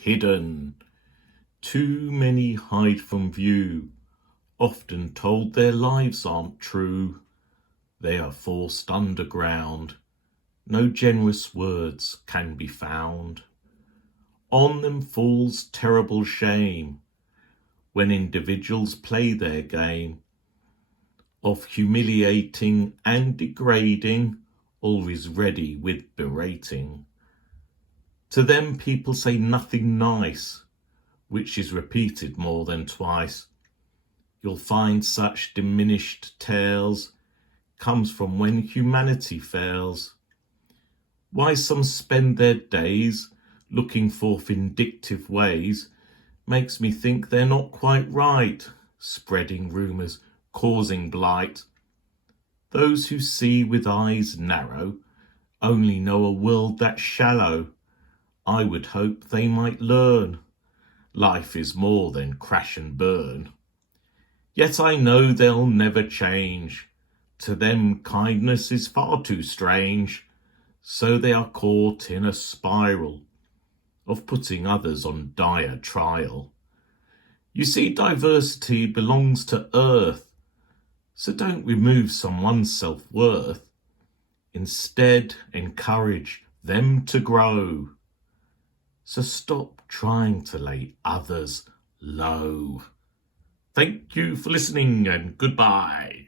hidden. Too many hide from view, often told their lives aren't true. They are forced underground, no generous words can be found. On them falls terrible shame when individuals play their game of humiliating and degrading, always ready with berating. To them people say nothing nice, which is repeated more than twice. You'll find such diminished tales comes from when humanity fails. Why some spend their days looking for vindictive ways makes me think they're not quite right, spreading rumours, causing blight. Those who see with eyes narrow only know a world that's shallow. I would hope they might learn life is more than crash and burn. Yet I know they'll never change. To them kindness is far too strange. So they are caught in a spiral of putting others on dire trial. You see, diversity belongs to earth, so don't remove someone's self-worth. Instead, encourage them to grow. So stop trying to lay others low. Thank you for listening and goodbye.